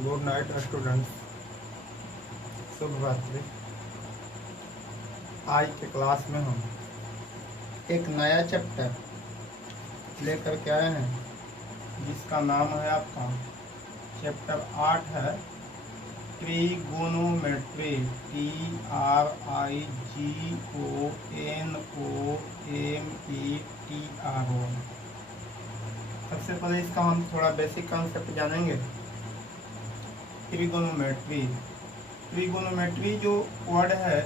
Good night students, शुभ रात्रि। आज के क्लास में हम एक नया चैप्टर लेकर के आए हैं जिसका नाम है आपका चैप्टर 8 है ट्रिगोनोमेट्री। TRIGONOMETRY। सबसे पहले इसका हम थोड़ा बेसिक कॉन्सेप्ट जानेंगे। ट्रिगोनोमेट्री ट्रिगोनोमेट्री जो वर्ड है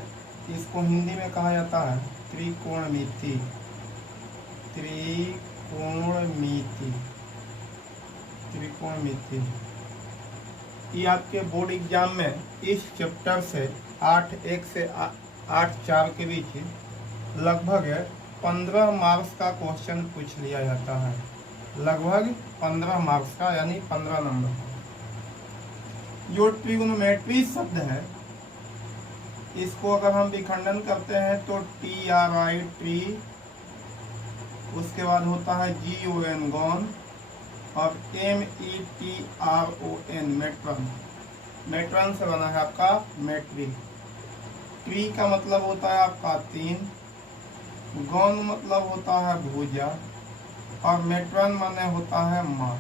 इसको हिंदी में कहा जाता है त्रिकोणमिति। त्रिकोणमिति त्रिकोणमिति ये आपके बोर्ड एग्जाम में इस चैप्टर से 8.1 से 8.4 के बीच लगभग 15 मार्क्स का क्वेश्चन पूछ लिया जाता है। लगभग 15 मार्क्स का, यानी 15 नंबर। जो ट्रिगोनोमेट्री शब्द है इसको अगर हम विखंडन करते हैं तो TRI ट्री, उसके बाद होता है GON गॉन और METRON मेट्रन। मेट्रन से बना है आपका मेट्री। ट्री का मतलब होता है आपका 3, गॉन मतलब होता है भुजा और मेट्रन माने होता है माँ।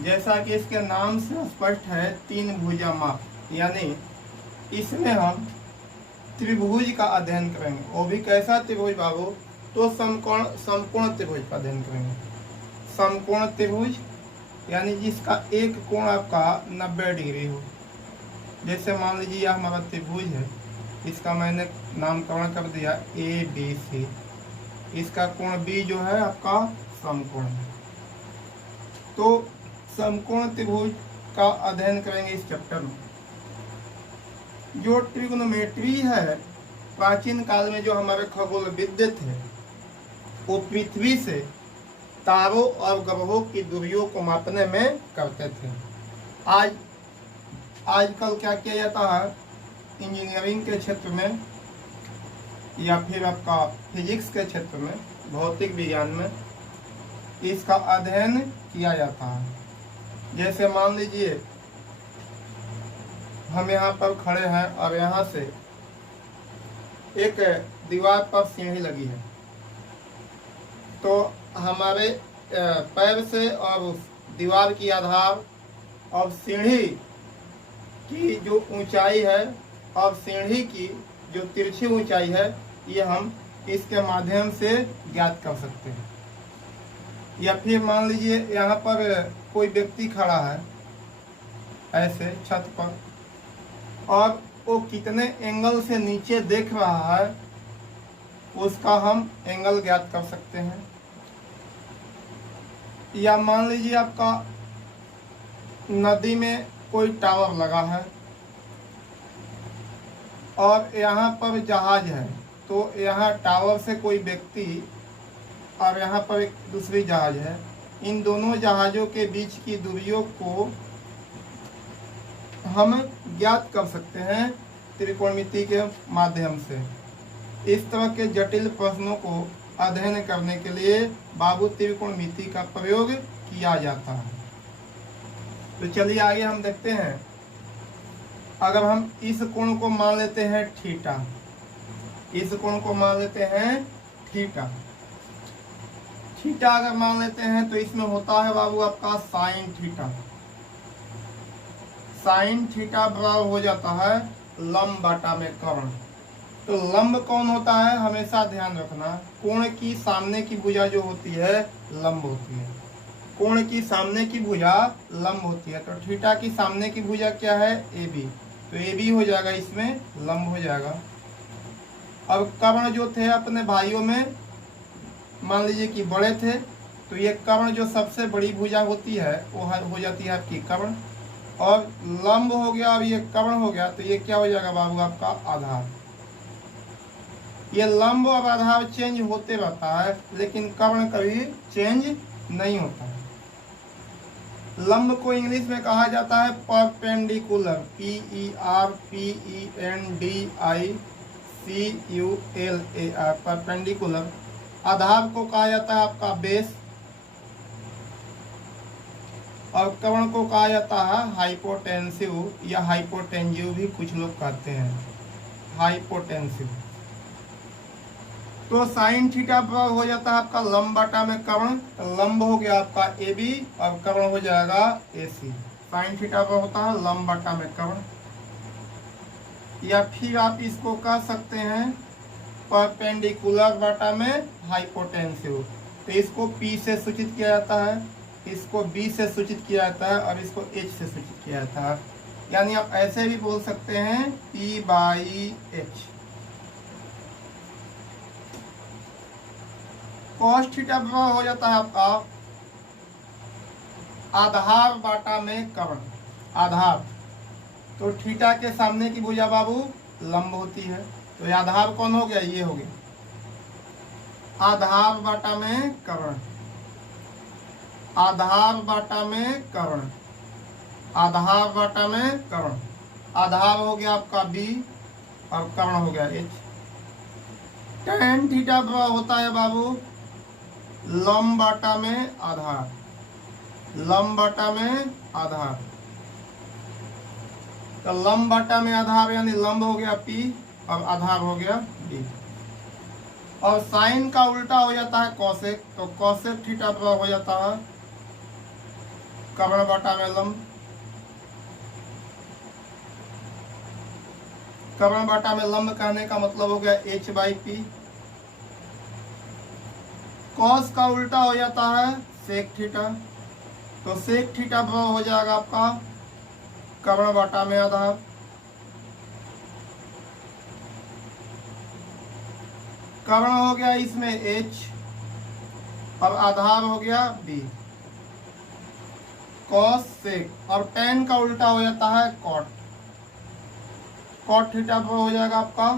जैसा कि इसके नाम से स्पष्ट है 3 भुजा माँ, यानी इसमें हम त्रिभुज का अध्ययन करेंगे। वो भी कैसा त्रिभुज बाबू? तो समकोण त्रिभुज का अध्ययन करेंगे। समकोण त्रिभुज यानी जिसका एक कोण आपका 90 डिग्री हो। जैसे मान लीजिए यह हमारा त्रिभुज है, इसका मैंने नामकरण कर दिया ABC। इसका कोण B जो है आपका समकोण है। तो समकोण त्रिभुज का अध्ययन करेंगे इस चैप्टर में। जो ट्रिगोनोमेट्री है, प्राचीन काल में जो हमारे खगोलविद थे वो पृथ्वी से तारों और ग्रहों की दूरियों को मापने में करते थे। आजकल क्या किया जाता है, इंजीनियरिंग के क्षेत्र में या फिर आपका फिजिक्स के क्षेत्र में, भौतिक विज्ञान में इसका अध्ययन किया जाता है। जैसे मान लीजिए हम यहाँ पर खड़े हैं और यहाँ से एक दीवार पर सीढ़ी लगी है, तो हमारे पैर से और उस दीवार की आधार और सीढ़ी की जो ऊंचाई है और सीढ़ी की जो तिरछी ऊंचाई है, ये हम इसके माध्यम से ज्ञात कर सकते हैं। या फिर मान लीजिए यहाँ पर कोई व्यक्ति खड़ा है ऐसे छत पर, और वो कितने एंगल से नीचे देख रहा है उसका हम एंगल ज्ञात कर सकते हैं। या मान लीजिए आपका नदी में कोई टावर लगा है और यहाँ पर जहाज है, तो यहाँ टावर से कोई व्यक्ति और यहाँ पर एक दूसरी जहाज है, इन दोनों जहाज़ों के बीच की दूरियों को हम ज्ञात कर सकते हैं त्रिकोणमिति के माध्यम से। इस तरह के जटिल प्रश्नों को अध्ययन करने के लिए बाबू त्रिकोणमिति का प्रयोग किया जाता है। तो चलिए आगे हम देखते हैं। अगर हम इस कोण को मान लेते हैं थीटा, इस कोण को मान लेते हैं थीटा। थीटा अगर मान लेते हैं तो इसमें होता है बाबू आपका साइन थीटा। साइन थीटा बराबर हो जाता है लंब बटा में कर्ण। तो लंब कौन होता है, हमेशा ध्यान रखना, कोण की सामने की भुजा जो होती है लंब होती है। कोण की सामने की भुजा लंब होती है। तो थीटा की सामने की भुजा क्या है, AB। तो AB हो जाएगा, इसमें लंब हो जाएगा। अब कर्ण जो थे अपने भाइयों में मान लीजिए कि बड़े थे, तो ये कर्ण जो सबसे बड़ी भुजा होती है वो हो जाती है आपकी कर्ण, और लंब हो गया और ये कर्ण हो गया, तो ये क्या हो जाएगा बाबू आपका आधार। ये लंब और आधार चेंज होते रहता है, लेकिन कर्ण कभी चेंज नहीं होता है। लंब को इंग्लिश में कहा जाता है परपेंडिकुलर, PERPENDICULAR, परपेंडिकुलर। आधार को कहा जाता है आपका बेस। और कर्ण को कहा जाता है हाइपोटेंसिव या हाइपोटेंजिव भी कुछ लोग कहते हैं, हाइपोटेंसिव। तो साइन थीटा पर हो जाता है आपका लंब बटा में कर्ण, तो लंब हो गया आपका ए बी और कर्ण हो जाएगा ए सी। साइन थीटा पर होता है लंब बटा में कर्ण, या फिर आप इसको कह सकते हैं परपेंडिकुलर बटा में हाइपोटेंसिव। तो इसको P से सूचित किया जाता है, इसको B से सूचित किया जाता है और इसको H से सूचित किया जाता है। यानी आप ऐसे भी बोल सकते हैं P/H। कॉस थीटा हो जाता है आपका आधार बाटा में कर्ण, आधार। तो थीटा के सामने की भुजा बाबू लंब होती है, तो ये आधार कौन हो गया, ये हो गया आधार बाटा में कर्ण, आधार बाटा में कर्ण, आधार बाटा में कर्ण। आधार हो गया आपका B और कर्ण हो गया H। tan थीटा होता है बाबू लंब बाटा में आधार, लंब बाटा में आधार। तो लंब बाटा में आधार यानी लंब हो गया P और आधार हो गया B। और साइन का उल्टा हो जाता है कॉसेक, तो कॉसेक थीटा हो जाता है कर्ण बाटा में लंब, कर्ण बाटा में लंब कहने का मतलब हो गया H/P। कॉस का उल्टा हो जाता है सेक थीटा, तो सेक थीटा हो जाएगा आपका कर्ण बाटा में आधार। कर्ण हो गया इसमें H और आधार हो गया B। कॉस सेक और tan का उल्टा हो जाता है कॉट, कॉट थीटा हो जाएगा आपका,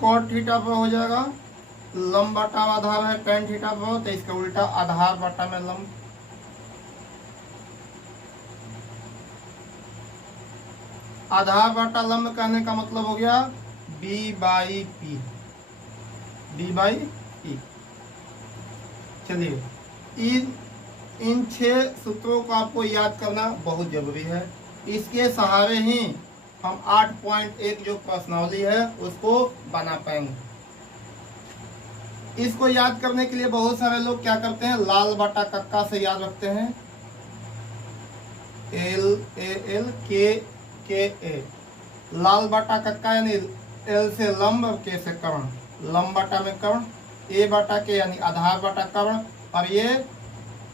कॉट थीटा हो जाएगा लंब बटा आधार है tan थीटा पर, तो इसका उल्टा आधार बटा में लंब। आधार बटा लंब कहने का मतलब हो गया B/P, B/P। चलिए इन 6 सूत्रों को आपको याद करना बहुत जरूरी है। इसके सहारे ही हम 8.1 जो प्रश्नावली है उसको बना पाएंगे। इसको याद करने के लिए बहुत सारे लोग क्या करते हैं, लाल बटा कक्का से याद रखते हैं, LALKKA। लाल बटा कक्का यानी L से लंब और K से कर्ण, लंब बटा में कर्ण, A बटा K यानी आधार बटा कर्ण और ये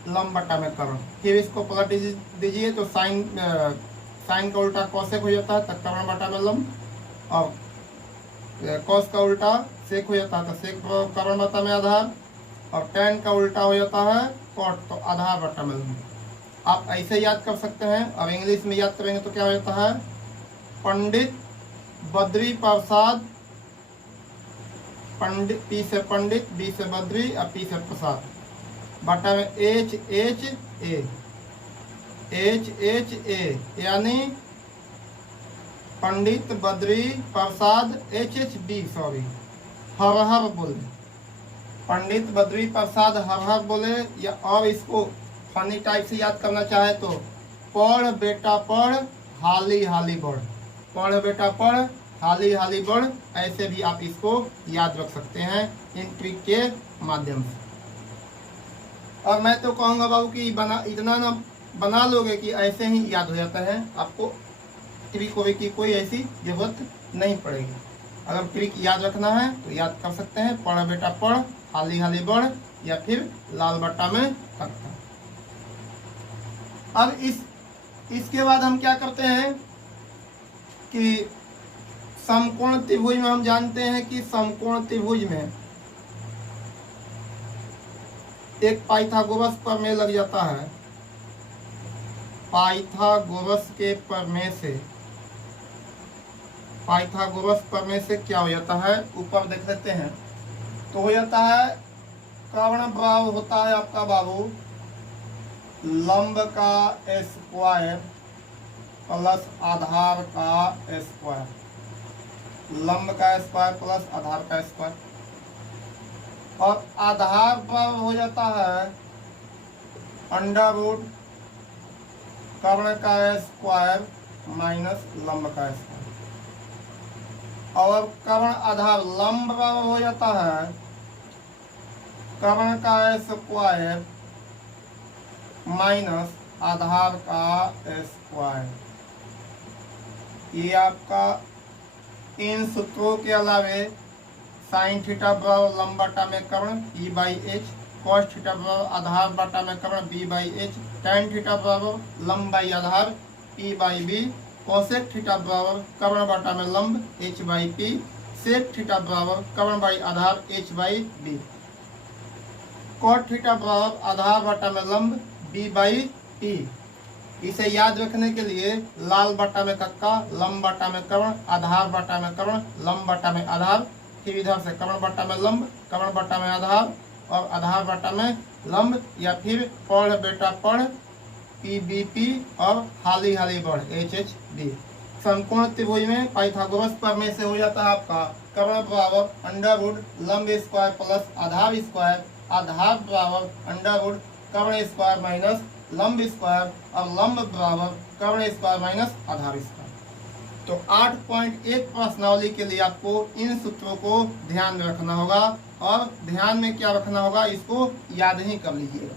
लंब बटा में कर्ण। फिर इसको पलट दीजिए तो साइन का उल्टा कॉसेक हो जाता है, तो कर्ण बटा में लंब, और कॉस का उल्टा सेक हो जाता है, तो सेक कर्ण बटा में आधार, और tan का उल्टा हो जाता है कॉट, तो आधार बटा में लंब। आप ऐसे याद कर सकते हैं। और इंग्लिश में याद करेंगे तो क्या हो जाता है, पंडित बद्री प्रसाद, पंडित P से पंडित, B से बद्री और P से प्रसाद, बटा में HHA यानी पंडित बद्री प्रसाद HHB, सॉरी हर हर बोले, पंडित बद्री प्रसाद हर हर बोले। या और इसको फनी टाइप से याद करना चाहे तो पढ़ बेटा पढ़ हाली हाली बढ़, पढ़ बेटा पढ़ हाली हाली बढ़, ऐसे भी आप इसको याद रख सकते हैं इन ट्रिक के माध्यम से। और मैं तो कहूँगा बाबू कि इतना ना बना लोगे कि ऐसे ही याद हो जाता है, आपको ट्रिक की कोई ऐसी जरूरत नहीं पड़ेगी। अगर ट्रिक याद रखना है तो याद कर सकते हैं, पढ़ बेटा पढ़ हाली हाली बढ़, या फिर लाल बट्टा में कक्का। अब इसके बाद हम क्या करते हैं कि समकोण त्रिभुज में हम जानते हैं कि समकोण त्रिभुज में एक पाइथागोरस प्रमेय लग जाता है। पाइथागोरस के प्रमेय से, पाइथागोरस प्रमेय से क्या हो जाता है, ऊपर देख लेते हैं। तो हो जाता है कर्ण बराबर होता है आपका बाबू लंब का स्क्वायर प्लस आधार का स्क्वायर, लंब का स्क्वायर प्लस आधार का स्क्वायर। और आधार पर हो जाता है अंडर रूट कर्ण का स्क्वायर माइनस लंब का स्क्वायर। और कर्ण आधार लंब बराबर हो जाता है कर्ण का स्क्वायर माइनस आधार का स्क्वायर। ये आपका इन सूत्रों के अलावे साइन थीटा बराबर लंब बटा में कर्ण P by H, cos theta बराबर आधार बटा में कर्ण B by H, tan theta बराबर लंब बाई आधार P by B, cosec theta बराबर कर्ण बटा में लंब H by P, sec theta बराबर कर्ण बाई आधार H by B, cot theta बराबर आधार बटा में लंब बी बाई पी। इसे याद रखने के लिए लाल बटा में कक्का, लंब बटा में कर्ण, आधार बटा में कर्ण, लंब बटा में आधार, फिर इधर से कर्ण बटा में लंब, कर्ण बटा में आधार और आधार बटा में लंब, या फिर पढ़ बेटा पढ़ पी बी पी और हाली हाली बढ़ एच एच बी। समकोण त्रिभुज में पाइथागोरस प्रमेय से हो जाता है आपका कर्ण बराबर अंडर रूट लंब स्क्वायर प्लस आधार स्क्वायर, आधार बराबर अंडर रूट कर्ण स्क्वायर माइनस लंब स्क्वायर और लंब बराबर कर्ण स्क्वायर माइनस आधार स्क्वायर। तो 8.1 प्रश्नावली के लिए आपको इन सूत्रों को ध्यान में रखना होगा और ध्यान में क्या रखना होगा, इसको याद ही कर लीजिएगा।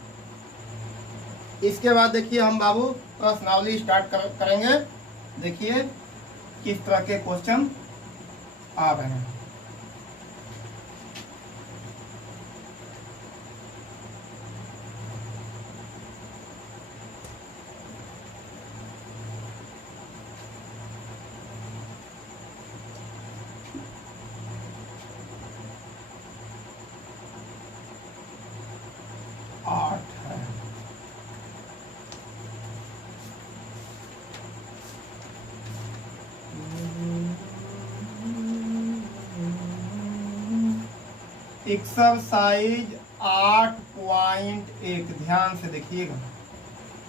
इसके बाद देखिए हम बाबू प्रश्नावली स्टार्ट करेंगे। देखिए किस तरह के क्वेश्चन आ रहे हैं। एक्सरसाइज 8.1 ध्यान से देखिएगा।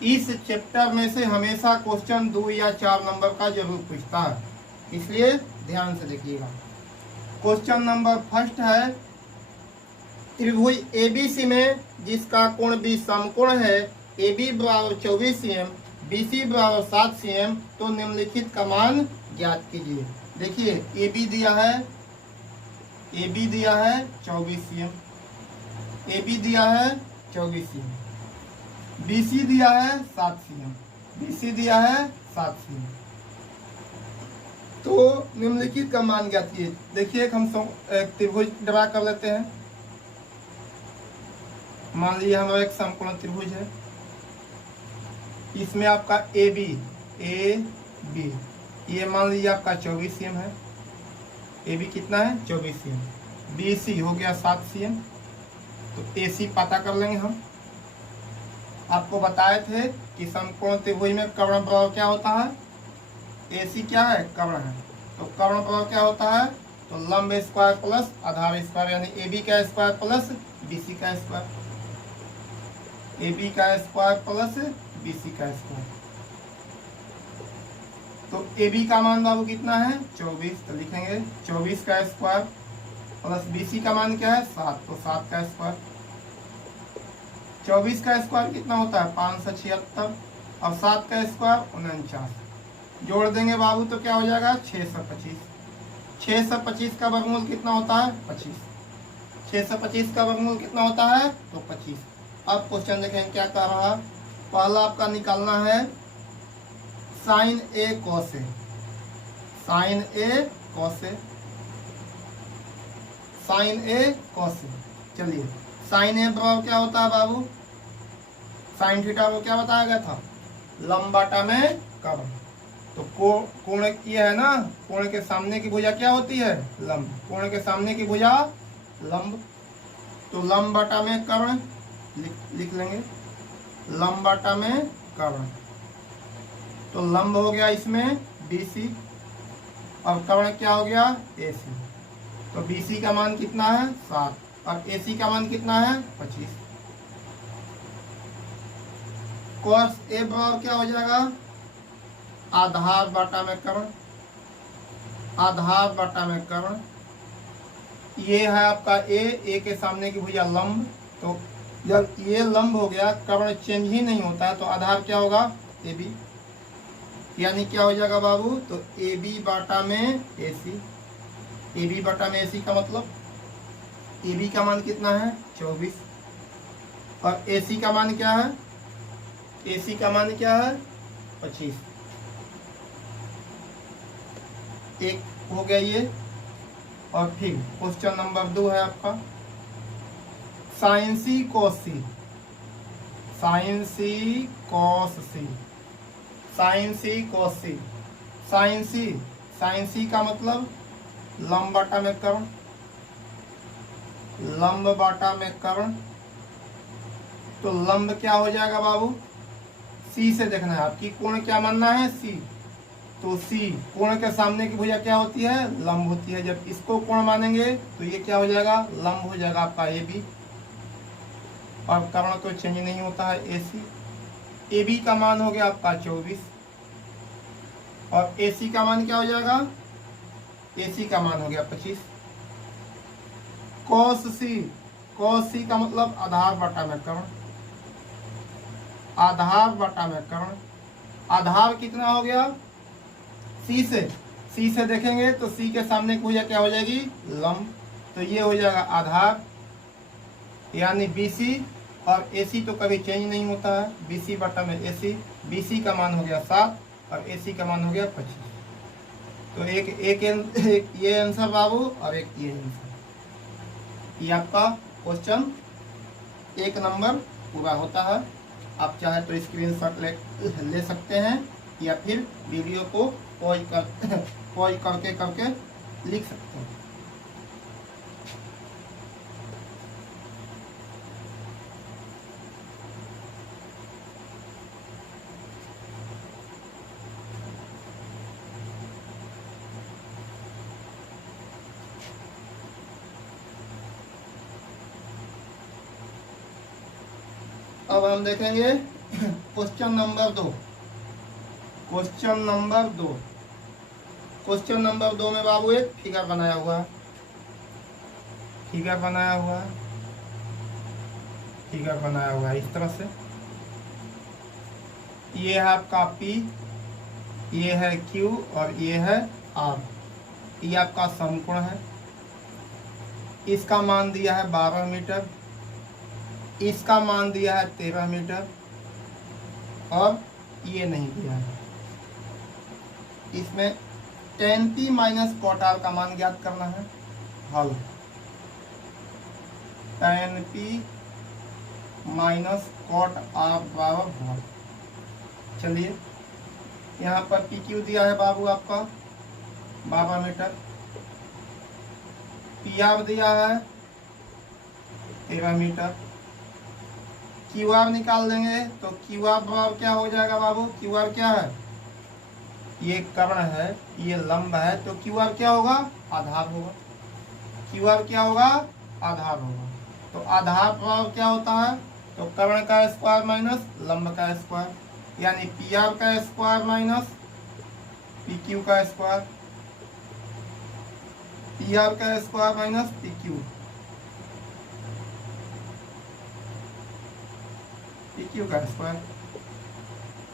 इस चैप्टर में से हमेशा क्वेश्चन 2 या 4 नंबर का जरूर पूछता है, इसलिए ध्यान से देखिएगा। क्वेश्चन नंबर फर्स्ट है, त्रिभुज एबीसी में जिसका कोण बी समकोण है, AB बराबर 24 cm, BC बराबर 7 cm, तो निम्नलिखित का मान ज्ञात कीजिए। देखिए AB दिया है 24 cm, AB दिया है 24 cm, BC दिया है 7 cm, BC दिया है 7 cm, तो निम्नलिखित का मान ज्ञात कीजिए। देखिए हम एक त्रिभुज ड्रा कर लेते हैं। मान लीजिए हमारा एक समकोण त्रिभुज है, इसमें आपका ए बी ये मान लीजिए आपका 24 cm है, ए बी कितना है 24 cm, बी सी हो गया 7 cm, तो ए सी पता कर लेंगे हम। आपको बताए थे कि समकोण त्रिभुज में कर्ण बराबर क्या होता है, ए सी क्या है कर्ण है, तो कर्ण बराबर क्या होता है, तो लंब स्क्वायर प्लस आधार स्क्वायर, यानी ए बी का स्क्वायर प्लस बी सी का स्क्वायर, ए बी का स्क्वायर प्लस बी सी का स्क्वायर। तो ए बी का मान बाबू कितना है 24, तो लिखेंगे 24 का स्क्वायर प्लस बी सी का मान क्या है 7, तो 7 का स्क्वायर। 24 का स्क्वायर कितना होता है 576 और 7 का स्क्वायर 49, जोड़ देंगे बाबू तो क्या हो जाएगा 625। 625 का वर्गमूल कितना होता है 25, 625 का वर्गमूल कितना होता है तो 25। अब क्वेश्चन देखें क्या कह रहा है। पहला आपका निकालना है sign A cos A, sign A cos A, sign A cos A. चलिए साइन ए बराबर क्या होता है बाबू, साइन थीटा को क्या बताया गया था लंब बटा में कर्ण, तो कोण ये है ना, कोण के सामने की भुजा क्या होती है लंब, कोण के सामने की भुजा लंब, तो लंब बटा में कर्ण लिख लेंगे, लंब बटा में कर्ण, तो लंब हो गया इसमें BC और कर्ण क्या हो गया AC, तो BC का मान कितना है 7 और AC का मान कितना है 25। cos A बराबर क्या हो जाएगा आधार बटा में कर्ण, आधार बटा में कर्ण, ये है आपका A के सामने की भुजा लंब, तो जब ये लंब हो गया, कर्ण चेंज ही नहीं होता है, तो आधार क्या होगा? A B. यानी क्या हो जाएगा बाबू? तो ए बी बाटा में ए सी। ए बी बाटा में ए सी का मतलब ए बी का मान कितना है? 24। और ए सी का मान क्या है? ए सी का मान क्या है? 25। एक हो गया ये। और फिर क्वेश्चन नंबर 2 है आपका साइन सी कॉस सी। साइन सी कॉस सी। साइन सी कॉस सी। साइन सी का मतलब लंब बाटा में कर्ण। लंब बाटा में कर्ण। तो लंब क्या हो जाएगा बाबू? सी से देखना है आपकी, कोण क्या मानना है? सी। तो सी कोण के सामने की भुजा क्या होती है? लंब होती है। जब इसको कोण मानेंगे तो ये क्या हो जाएगा? लंब हो जाएगा आपका ए बी। और कर्ण तो चेंज नहीं होता है, ए सी। ए बी का मान हो गया आपका 24। और ए सी का मान क्या हो जाएगा? ए सी का मान हो गया 25। कॉस सी। कॉस सी का मतलब आधार बटा में कर्ण। आधार बटा में कर्ण। आधार कितना हो गया? सी से। सी से देखेंगे तो सी के सामने की भुजा क्या हो जाएगी? लंब। तो ये हो जाएगा आधार, यानी BC। और AC तो कभी चेंज नहीं होता है, BC बटा में AC। BC का मान हो गया 7 और AC का मान हो गया 25। तो एक ये आंसर बाबू और एक ये आंसर। ये आपका क्वेश्चन 1 नंबर पूरा होता है। आप चाहे तो स्क्रीनशॉट ले सकते हैं या फिर वीडियो को पॉज करके लिख सकते हैं। अब हम देखेंगे question number 2। Question number 2। Question number 2 में बाबू एक फिगर बनाया हुआ है। फिगर बनाया हुआ है। फिगर बनाया हुआ है इस तरह से। ये है आपका P, ये है Q और ये है R। ये आपका समकोण है। इसका मान दिया है 12 मीटर। इसका मान दिया है 13 मीटर। और ये नहीं दिया है। इसमें tan P minus cot R का मान ज्ञात करना है। हल tan P minus cot R बराबर हल। चलिए, यहाँ पर PQ दिया है बाबू आपका 12 मीटर। PR दिया है 13 मीटर। QR निकाल देंगे तो QR बराबर क्या हो जाएगा बाबू? QR क्या है? ये कर्ण है, ये लंब है, तो QR क्या होगा? आधार होगा। QR क्या होगा? आधार होगा। तो आधार बराबर क्या होता है? तो कर्ण का स्क्वायर माइनस लंब का स्क्वायर, यानी PR का स्क्वायर माइनस PQ का स्क्वायर। PR का स्क्वायर माइनस PQ। PQ का स्क्वायर।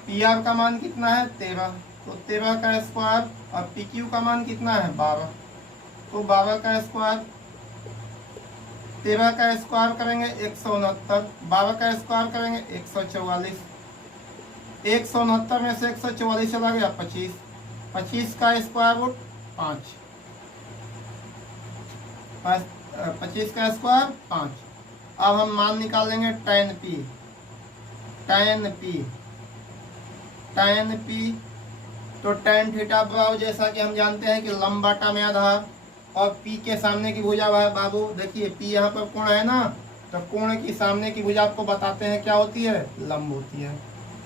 PR का मान कितना है? 13। तो 13 का स्क्वायर और PQ का मान कितना है? 12। तो 12 का स्क्वायर। 13 का स्क्वायर करेंगे 169। 12 का स्क्वायर करेंगे 144। 169 में से 144 चला गया 25। 25 का स्क्वायर रूट 5। 25 का स्क्वायर 5। अब हम मान निकालेंगे tan P। tan P तो tan थीटा बराबर, जैसा कि हम जानते हैं कि लंब बाटा में आधार और P के सामने की भुजा है बाबू। देखिए P यहाँ पर कोण है ना, तो कोण की सामने की भुजा आपको बताते हैं क्या होती है? लंब होती है।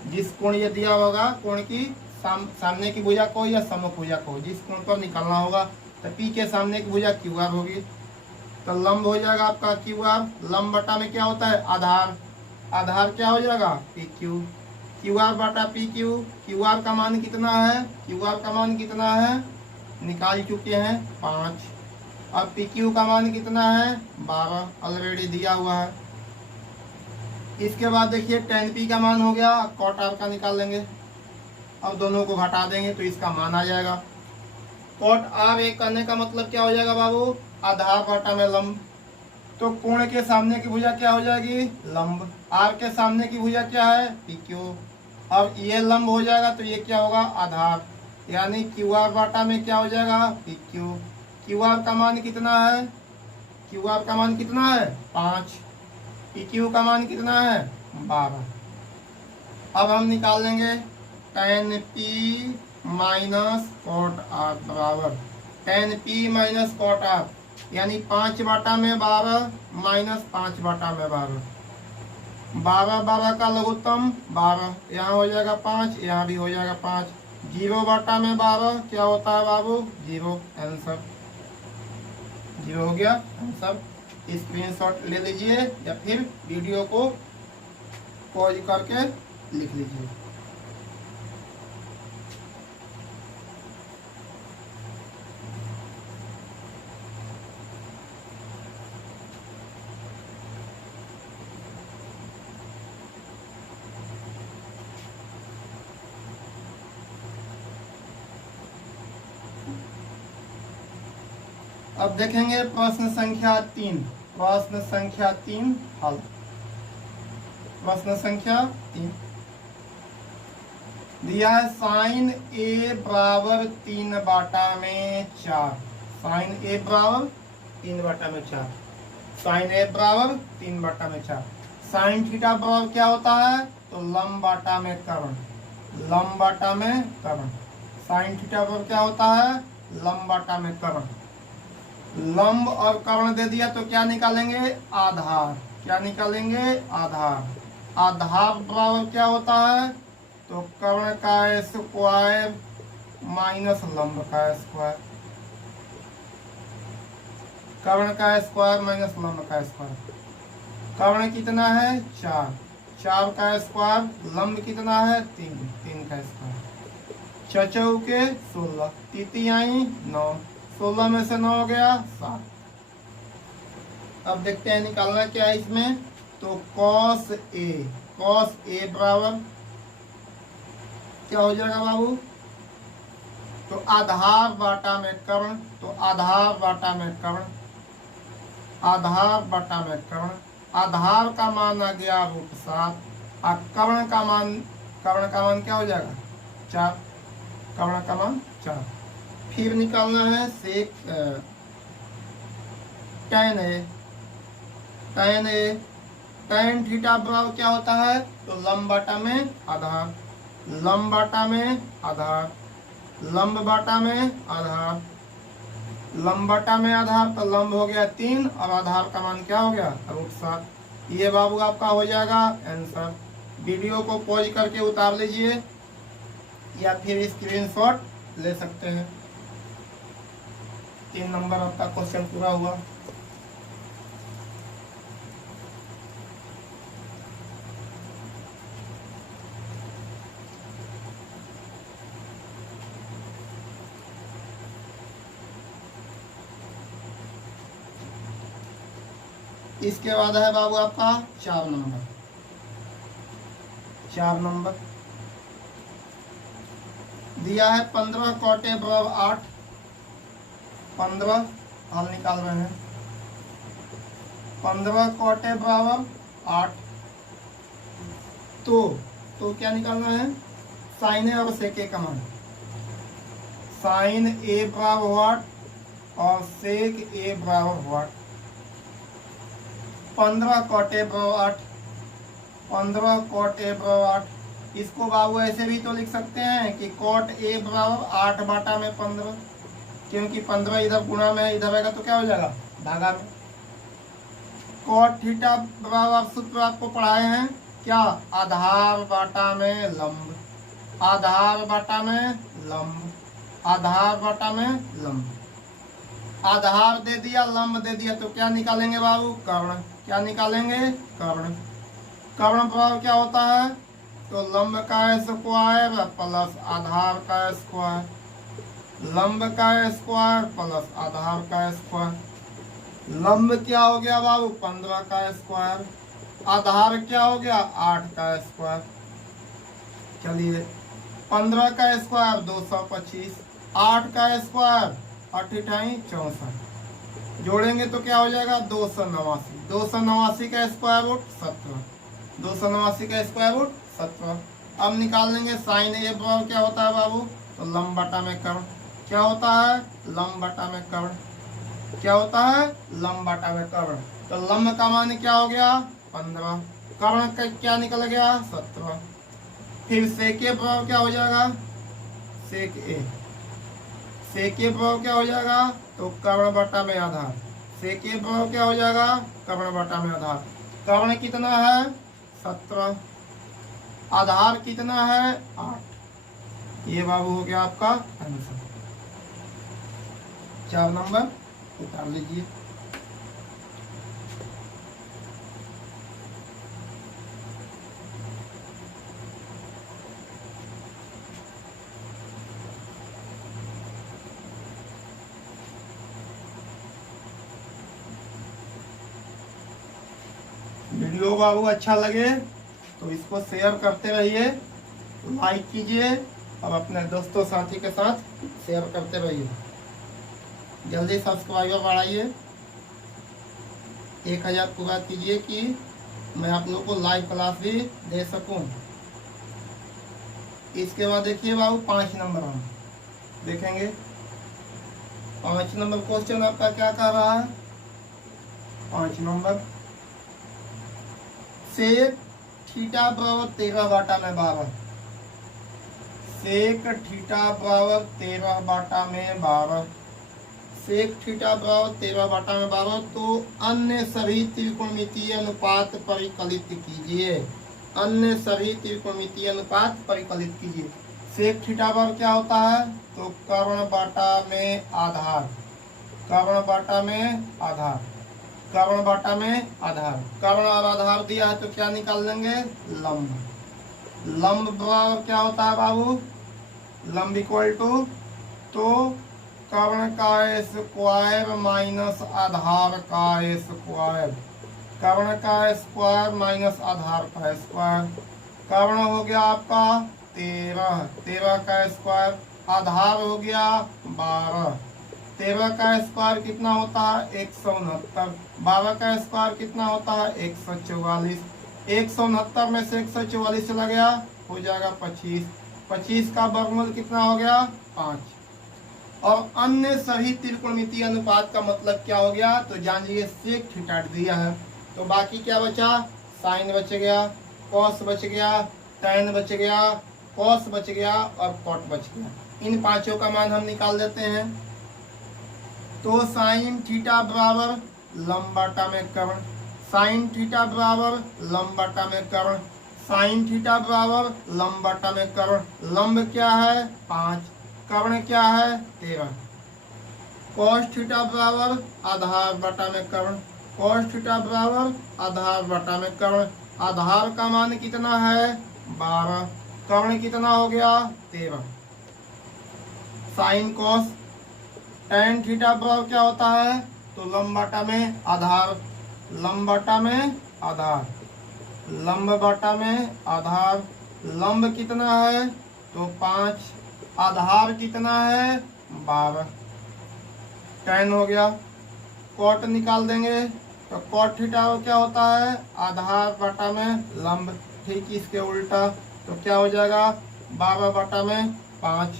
जिस कोण ये दिया होगा, कोण की सामने की भुजा को या सम्मुख भुजा को, जिस कोण पर निकालना होगा, तो P के सामने की भुजा QR होगी। तो लंब हो जाएगा आपका QR। लंब बटा में क्या होता है? आधार। आधार क्या हो जाएगा? PQ। QR बटा PQ। QR का मान कितना है? QR का मान कितना है? निकाल चुके हैं 5। अब PQ का मान कितना है? 12, ऑलरेडी दिया हुआ है। इसके बाद देखिए tan p का मान हो गया, cot r का निकाल लेंगे। अब दोनों को घटा देंगे तो इसका मान आ जाएगा। cot r एक करने का मतलब क्या हो जाएगा बाबू, आधार बटा में लंब। तो कोण के सामने की भुजा क्या हो जाएगी, लंब। r के सामने की भुजा क्या है, pq। अब ये लंब हो जाएगा तो ये क्या होगा, आधार, यानी क्यू आर बाटा में क्या हो जाएगा, pq। क्यू आर का मान कितना है, क्यू आर का मान कितना है, 5। pq का मान कितना है, 12। अब हम निकाल लेंगे tan p माइनस कॉट आर बराबर tan p माइनस कॉट आर, यानी 5 बाटा में 12 माइनस 5 बाटा में 12। 12 12 का लघुत्तम 12, यहाँ हो जाएगा 5, यहाँ भी हो जाएगा 5। 0 बाटा में 12 क्या होता है बाबू, 0। आंसर 0 हो गया आंसर। स्क्रीनशॉट ले लीजिए या फिर वीडियो को पॉज करके लिख लीजिए। अब देखेंगे प्रश्न संख्या 3। प्रश्न संख्या 3 हल। प्रश्न संख्या 3 दिया है साइन ए बराबर 3 बाटा में 4। साइन ए बराबर 3 बाटा में 4। साइन ए बराबर 3 बाटा में 4। साइन थीटा बराबर क्या होता है, तो लंब बाटा में कर्ण। लंब बाटा में कर्ण। साइन थीटा बराबर क्या होता है, लंब बाटा में कर्ण। लंब और कर्ण दे दिया तो क्या निकालेंगे, आधार। क्या निकालेंगे, आधार। आधार बराबर क्या होता है, तो कर्ण का स्क्वायर माइनस लंब का स्क्वायर। कर्ण का स्क्वायर माइनस लंब का स्क्वायर। कर्ण कितना है, 4। 4 का स्क्वायर, लंब कितना है, 3। 3 का स्क्वायर। चचौ के 16, तितियाई 9। 16 में से 9 हो गया 7। अब देखते हैं निकालना क्या है इसमें, तो cos a। cos a बराबर क्या हो जाएगा बाबू, तो आधार बाटा में कर्ण। तो आधार बाटा में कर्ण। आधार बाटा में कर्ण। आधार का मान आ गया √7 और कर्ण का मान क्या हो जाएगा, 4। कर्ण का मान 4। फिर निकालना है सेक tan a। tan a, tan theta बराबर क्या होता है, तो लंब बाटा में आधार। लंब बाटा में आधार। लंब बाटा में आधार। लंब बाटा में आधार, तो लंब हो गया 3 और आधार का मान क्या हो गया, √7। ये बाबू आपका हो जाएगा आंसर। वीडियो को पॉज करके उतार लीजिए या फिर स्क्रीनशॉट ले सकते हैं। 3 नंबर आपका क्वेश्चन पूरा हुआ। इसके बाद है बाबू आपका 4 नंबर। 4 नंबर दिया है 15 cot a बराबर 8। 15 हल निकाल रहे हैं। 15 cot a बराबर 8। तो क्या निकालना है, साइन ए और सेक ए का मान। साइन ए बराबर व्हाट और सेक ए बराबर व्हाट। 15 cot a बराबर 8। 15 cot a बराबर 8। इसको बाबू ऐसे भी तो लिख सकते हैं कि cot a बराबर 8 बाटा में 15, क्योंकि 15 इधर गुणा में इधर आएगा तो क्या हो जाएगा, भागा में। cot थीटा बराबर सूत्र आपको पढ़ाए हैं क्या, आधार बाटा में लंब। आधार बाटा में लंब। आधार बाटा में लंब। आधार दे दिया, लंब दे दिया, तो क्या निकालेंगे बाबू, कर्ण। क्या निकालेंगे, कर्ण। कर्ण बराबर क्या होता है, तो लंब का स्क्वायर प्लस आधार का स्क्वायर। लंब का स्क्वायर प्लस आधार का स्क्वायर। लंब क्या हो गया बाबू, 15 का स्क्वायर आधार क्या हो गया 8 का स्क्वायर। चलिए 15 का स्क्वायर 225, 8 का स्क्वायर 8×8 = 64, जोड़ेंगे तो क्या हो जाएगा 289, 289 का स्क्वायर रूट 17, 289 का स्क्वायर रूट 17। अब निकाल लेंगे साइन ए बराबर क्या होता है बाबू, तो लंब बटा में कर्ण। क्या होता है लंब बटा में कर्ण, क्या होता है लंब बटा में कर्ण। तो लंब का मान क्या हो गया 15, कर्ण का क्या निकल गया 17। फिर सेक ए बराबर क्या हो जाएगा सेक ए, सेक ए बराबर क्या हो जाएगा तो कर्ण बटा में आधार, सेक ए बराबर क्या हो जाएगा कर्ण बटा में आधार। कर्ण कितना है 17, आधार कितना है 8। ये बाबू हो गया आपका आंसर। 4 नंबर उतार लीजिए। वीडियो बाबू अच्छा लगे तो इसको शेयर करते रहिए, लाइक कीजिए और अपने दोस्तों साथी के साथ शेयर करते रहिए। जल्दी सब्सक्राइबर बढ़ाइए, 1000 पूरा कीजिए कि मैं आप लोगों को लाइव क्लास भी दे सकूं। इसके बाद देखिए बाबू 5 नंबर हम देखेंगे। 5 नंबर क्वेश्चन आपका क्या कर रहा है, 5 नंबर सेक थीटा बराबर 13/12, सेक थीटा बराबर 13/12, सेक थीटा बराबर 13/12। तो अन्य सभी त्रिकोणमितीय अनुपात परिकलित कीजिए, अन्य सभी त्रिकोणमितीय अनुपात परिकलित कीजिए। सेक थीटा बराबर क्या होता है तो कर्ण बटा में आधार, कर्ण बटा में आधार, कर्ण बटा में आधार। कर्ण और आधार दिया है तो क्या निकाल लेंगे लंब। लंब बराबर क्या होता है बाबू, लंब इक्वल टू तो कर्ण का स्क्वायर माइनस आधार का स्क्वायर, कर्ण का स्क्वायर माइनस आधार का स्क्वायर। कर्ण हो गया आपका 13, 13 का स्क्वायर, आधार हो गया 12, 13 का स्क्वायर कितना होता है 169, 12 का स्क्वायर कितना होता है 144, 169 में से 144 चला गया हो जाएगा 25, 25 का वर्गमूल कितना हो गया 5। और अन्य सभी त्रिकोणमितीय अनुपात का मतलब क्या हो गया तो जान लीजिए सेक थीटा दिया है तो बाकी क्या बचा साइन बच गया, कॉस बच गया, टैन बच गया, कॉस बच गया और कॉट बच गया। इन पांचों का मान हम निकाल देते हैं। तो साइन थीटा बराबर लंब बटा में कर्ण, साइन थीटा बराबर लंब बटा में कर्ण, साइन थीटा बराबर लंब बटा में कर्ण। लंब क्या है 5, कर्ण क्या है 13। कॉस थीटा बराबर आधार बटा में कर्ण, कॉस थीटा बराबर आधार बटा में कर्ण। आधार का मान कितना है 12, कर्ण कितना हो गया 13। साइन कॉस tan थीटा बराबर क्या होता है तो लंब बटा में आधार, लंब बटा में आधार, लंब बटा में आधार। लंब कितना है तो 5, आधार कितना है 12, tan हो गया। कॉट निकाल देंगे तो कॉट थीटा क्या होता है आधार बटा में लंब, ठीक इसके उल्टा। तो क्या हो जाएगा 12 बटा में 5।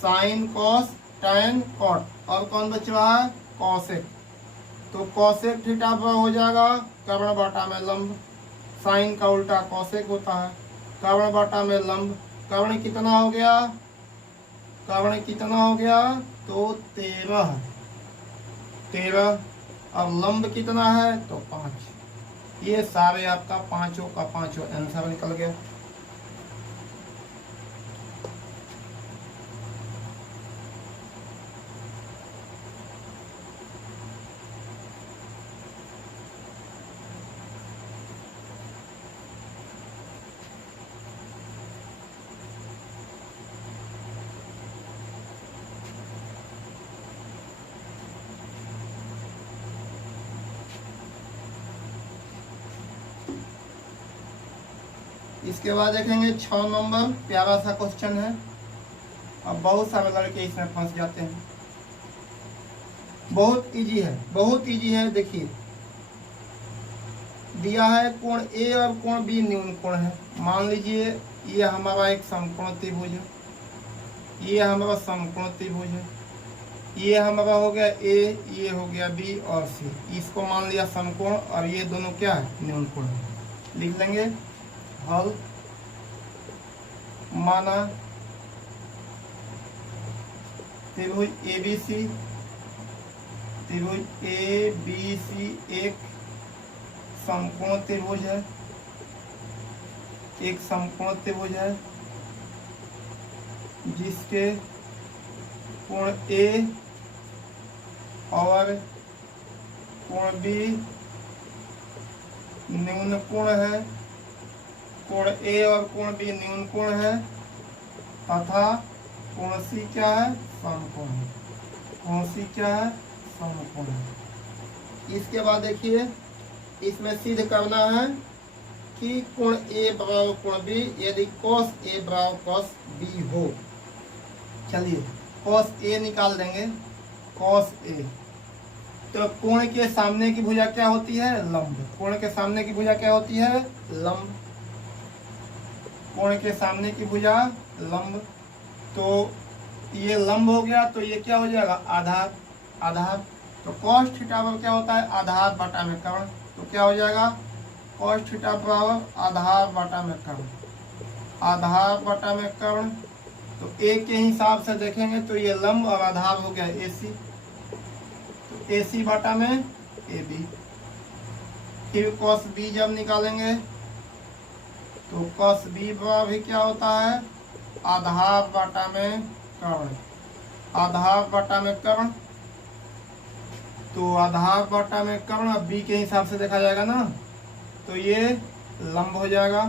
साइन कॉस टैन कॉट और कौन बच रहा है कॉसेक, तो कॉसेक थीटा पर हो जाएगा कर्ण बटा में लंब, साइन का उल्टा कॉसेक होता है, कर्ण बटा में लंब। कर्ण कितना हो गया, कर्ण कितना हो गया तो 13, 13 और लंब कितना है तो 5। ये सारे आपका पांचों का पांचों आंसर निकल गया। इसके बाद देखेंगे 6 नंबर, प्यारा सा क्वेश्चन है। अब बहुत सारे लड़के इसमें फंस जाते हैं। बहुत इजी है, बहुत इजी है। देखिए दिया है कोण ए और कोण बी न्यून कोण है। मान लीजिए ये हमारा एक समकोण त्रिभुज है, ये हमारा समकोण त्रिभुज है, ये हमारा हो गया ए, ये हो गया बी और सी। इसको मान लिया समकोण और ये दोनों क्या है, न्यून कोण है। लिख लेंगे हल। माना त्रिभुज ए बी सी, त्रिभुज ए बी सी एक समकोण त्रिभुज है, एक समकोण त्रिभुज है जिसके कोण ए और कोण बी न्यून कोण है, कोण ए और कोण बी न्यून कोण है तथा कोण सी क्या है, समकोण है। कोण सी क्या है, समकोण है। इसके बाद देखिए इसमें सिद्ध करना है कि कोण ए बराबर कोण बी यदि cos ए बराबर cos बी हो। चलिए cos ए निकाल देंगे, cos ए। तो कोण के सामने की भुजा क्या होती है, लंब। कोण के सामने की भुजा क्या होती है, लंब। कोण के सामने की भुजा लंब। तो ये लंब हो गया तो ये क्या हो जाएगा, आधार। आधार तो cos थीटा बराबर क्या होता है, आधार बटा में कर्ण। तो क्या हो जाएगा, cos थीटा बराबर आधार बटा में कर्ण। आधार बटा में कर्ण तो ए के हिसाब से देखेंगे तो ये लंब और आधार हो गया AC। तो AC बटा में AB। फिर cos B जब निकालेंगे तो cos B बराबर भी क्या होता है, आधार बटा में कर्ण। आधार बटा में कर्ण तो आधार बटा में कर्ण अब बी के हिसाब से देखा जाएगा ना, तो ये लंब हो जाएगा,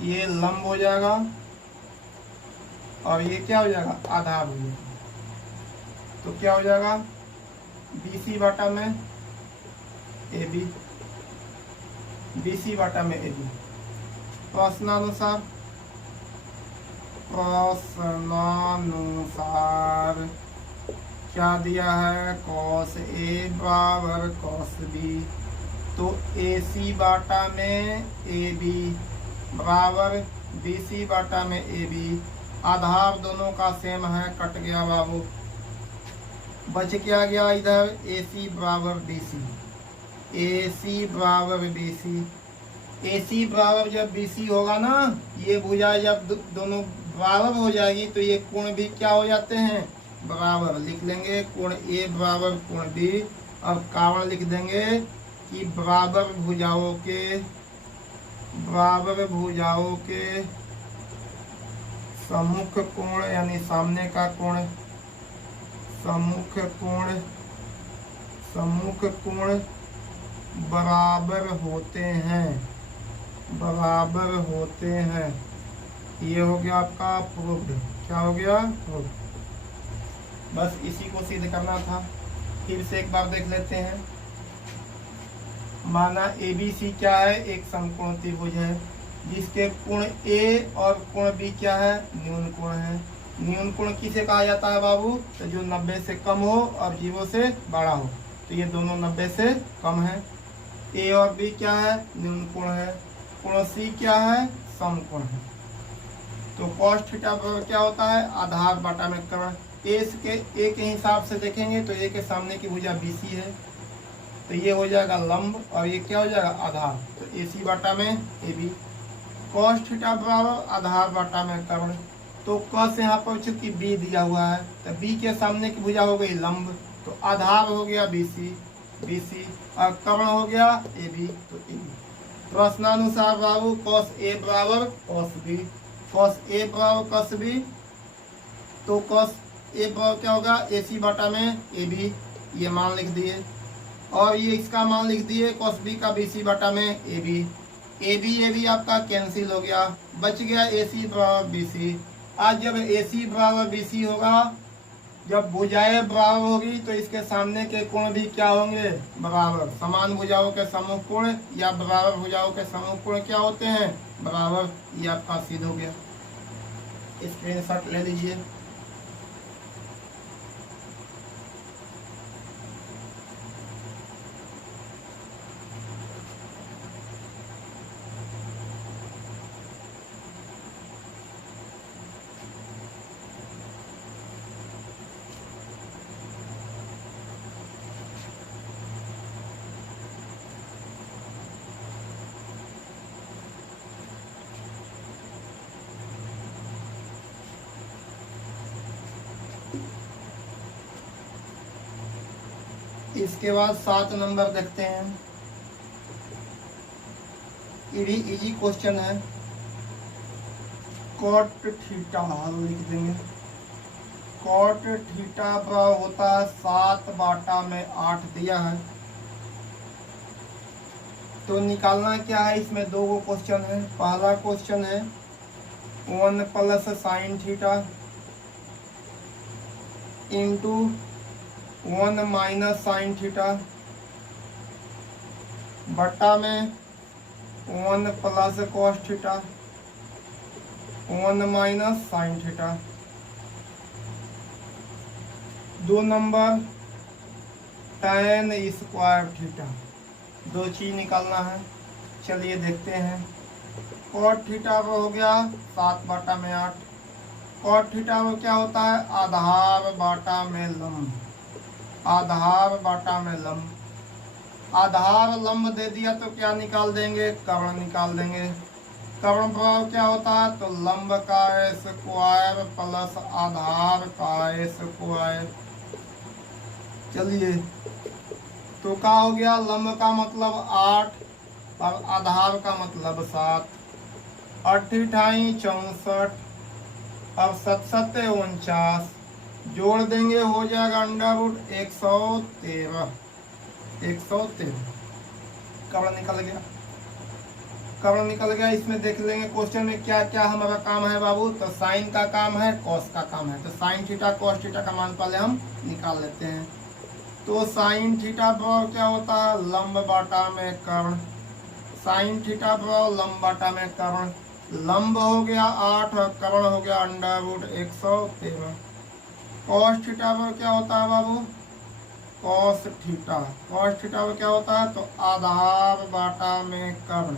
ये लंब हो जाएगा और ये क्या हो जाएगा, आधार हो जाएगा। तो क्या हो जाएगा, BC बटा में AB, BC बटा में AB। प्रश्नानुसार क्या दिया है, cos A बराबर cos B। तो AC बाटा में AB बराबर BC बाटा में AB। आधार दोनों का सेम है, कट गया बाबू। बच क्या गया इधर, AC बराबर BC। AC बराबर BC। AC बराबर जब BC होगा ना, ये भुजा जब दोनों बराबर हो जाएगी तो ये कोण भी क्या हो जाते हैं, बराबर। लिख लेंगे कोण A बराबर कोण B और कारण लिख देंगे कि बराबर भुजाओं के सम्मुख कोण यानी सामने का कोण, सम्मुख कोण बराबर होते हैं, बराबर होते हैं। ये हो गया आपका प्रूव्ड। क्या हो गया, प्रूव्ड। बस इसी को सिद्ध करना था। फिर से एक बार देख लेते हैं। माना ABC क्या है, एक समकोण त्रिभुज है जिसके कोण A और कोण B क्या है, न्यून कोण है। न्यून कोण किसे कहा जाता है बाबू, तो जो 90 से कम हो और 0 से बड़ा हो। तो ये दोनों 90 से कम है। A और B क्या है, न्यून कोण है। कोण C क्या है, समकोण है। तो cos थीटा बराबर क्या होता है, आधार बटा में कर्ण। ए के हिसाब से देखेंगे तो ए के सामने की भुजा BC है, तो ये हो जाएगा लंब और ये क्या हो जाएगा, आधार। तो AC बटा में AB। cos थीटा बराबर आधार बटा में कर्ण। तो cos यहाँ पर चूंकि B दिया हुआ है तो B के सामने की भुजा हो गई लंब, तो आधार हो गया BC और कर्ण हो गया AB। तो AB। प्रश्नानुसार बाबू cos A बराबर cos B, cos A बराबर cos B। तो cos A बराबर क्या होगा, AC बटा में AB। ये मान लिख दिए और ये इसका मान लिख दिए cos B का BC बटा में AB। AB आपका कैंसिल हो गया, बच गया AC बराबर BC। आज जब AC बराबर BC होगा, जब भुजाएं बराबर होगी तो इसके सामने के कोण भी क्या होंगे, बराबर। समान भुजाओं के समूह कोण या बराबर भुजाओं के समूह कोण क्या होते हैं, बराबर। ये आपका सिद्ध हो गया, स्क्रीनशॉट ले लीजिए। इसके बाद 7 नंबर देखते हैं। ये भी इजी क्वेश्चन है। कॉट थीटा लिख देंगे। कॉट थीटा बराबर होता है 7/8 दिया है। तो निकालना क्या है, इसमें 2 क्वेश्चन है। पहला क्वेश्चन है 1 + sin theta into 1 - sin theta बट्टा में 1 + cos theta 1 - sin theta. 2 number tan square theta. 2 चीज निकालना है। चलिए देखते हैं। cot थीटा वो हो गया 7/8। cot थीटा वो क्या होता है, आधार बाटा में लंब। आधार बाटा में लंब। आधार लंब दे दिया तो क्या निकाल देंगे, कर्ण निकाल देंगे। कर्ण प्रभाव क्या होता है, तो लंब का स्क्वायर प्लस आधार का स्क्वायर। चलिए तो क्या हो गया, लंब का मतलब 8 और आधार का मतलब 7। 8 × 64 और 7 × 49 जोड़ देंगे, हो जाएगा √113। 113 कर्ण निकल गया। कर्ण निकल गया। इसमें देख लेंगे क्वेश्चन में क्या क्या हमारा काम है बाबू। तो साइन का काम है, कॉस का काम है। तो साइन थीटा कॉस थीटा का मान पहले हम निकाल लेते हैं। तो साइन थीटा बराबर क्या होता है, लंब बाटा में कर्ण। साइन थीटा बराबर लंब बाटा में कर्ण। लंब हो गया 8 और कर्ण हो गया √113। कॉस थीटा पर क्या होता है बाबू, कॉस थीटा। कॉस थीटा पर क्या होता है, तो आधार बाटा में कर्ण।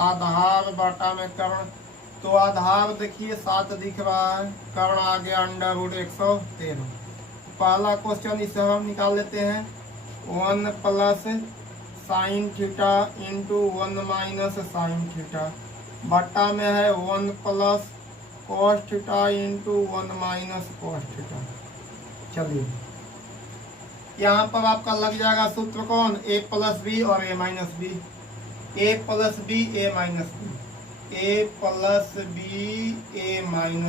आधार बाटा में कर्ण। तो आधार देखिए 7 दिख रहा है, कर्ण आ गया √113। पहला क्वेश्चन इसे हम निकाल लेते हैं। 1 + sin theta into 1 - sin theta बट्टा में है 1 + cos theta into 1 - cos theta. चलिए यहाँ पर आपका लग जाएगा सूत्र कौन, a + b और a - b। a + b a - b। a + b a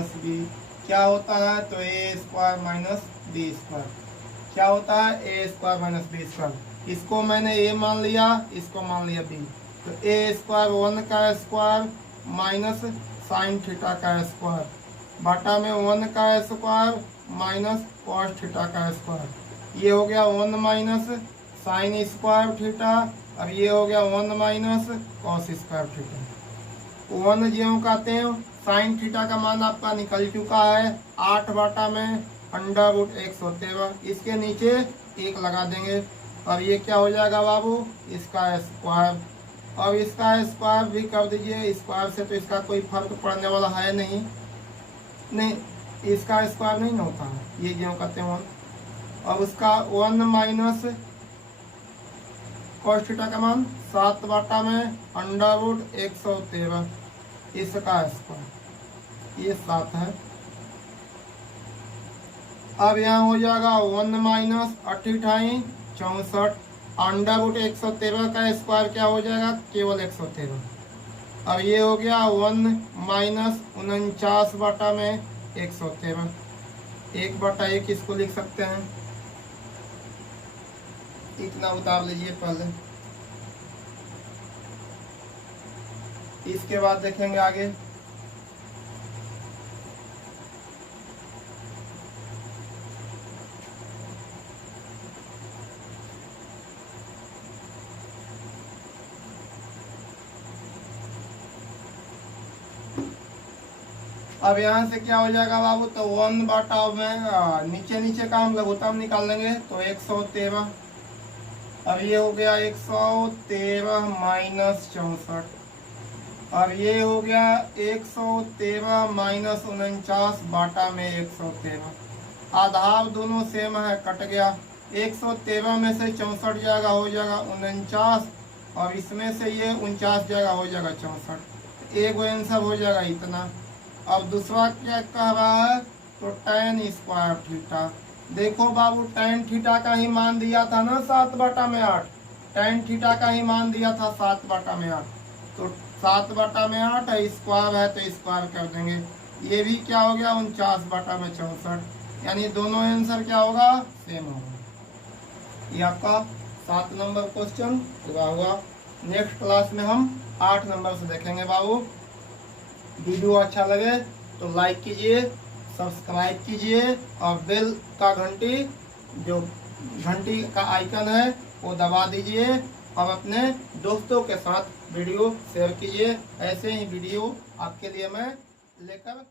- b क्या होता है, तो a² - b²। क्या होता है, a² - b²। इसको मैंने a मान लिया, इसको मान लिया b। तो a² 1 का स्क्वायर माइनस साइन थीटा का स्क्वायर बटा में 1 का स्क्वायर माइनस कॉस थीटा का स्क्वायर। ये हो गया 1 - साइन स्क्वायर थीटा और ये हो गया 1 - कॉस स्क्वायर थीटा। 1 जो कहते हैं साइन थीटा का मान आपका निकल चुका है 8 बटा में √113। इसके नीचे 1 लगा देंगे और ये क्या हो जाएगा बाबू, इसका स्क्वायर। अब इसका स्क्वायर भी कर दीजिए। स्क्वायर से तो इसका कोई फर्क पड़ने वाला है नहीं, इसका स्क्वायर नहीं होता है, ये जो कहते हैं 1। अब उसका 1 - cos थीटा का मान 7 बटा में √113। इसका स्क्वायर ये 7 है। अब यहाँ हो जाएगा 1 - 8 × 64 √113 का स्क्वायर क्या हो जाएगा, केवल 113। अब ये हो गया 1 - 49 बटा में 113। 1/1 इसको लिख सकते हैं, इतना उतार लीजिए पहले। इसके बाद देखेंगे आगे। अब यहाँ से क्या हो जाएगा बाबू, तो 1 में नीचे नीचे का हम लघुत्तम निकाल लेंगे, तो 113। अब ये हो गया 113 माइनस 64। अब ये हो गया 113 माइनस 49 बाटा में 113। आधार दोनों सेम है, कट गया। 113 में से 64 जाएगा, हो जाएगा 49, और इसमें से ये 49 जाएगा, हो जाएगा 64। एक आंसर हो जाएगा इतना। अब दूसरा क्या कह रहा है, तो tan स्क्वायर थीटा। देखो बाबू, tan थीटा का ही मान दिया था ना 7/8। tan थीटा का ही मान दिया था 7/8, तो 7/8 है, स्क्वायर है तो स्क्वायर कर देंगे। ये भी क्या हो गया, 49/64। यानी दोनों आंसर क्या होगा, सेम होगा। ये आपका 7 नंबर क्वेश्चन पूरा हुआ। नेक्स्ट क्लास में हम 8 नंबर से देखेंगे बाबू। वीडियो अच्छा लगे तो लाइक कीजिए, सब्सक्राइब कीजिए, और बेल का घंटी का आइकन है वो दबा दीजिए, और अपने दोस्तों के साथ वीडियो शेयर कीजिए। ऐसे ही वीडियो आपके लिए मैं लेकर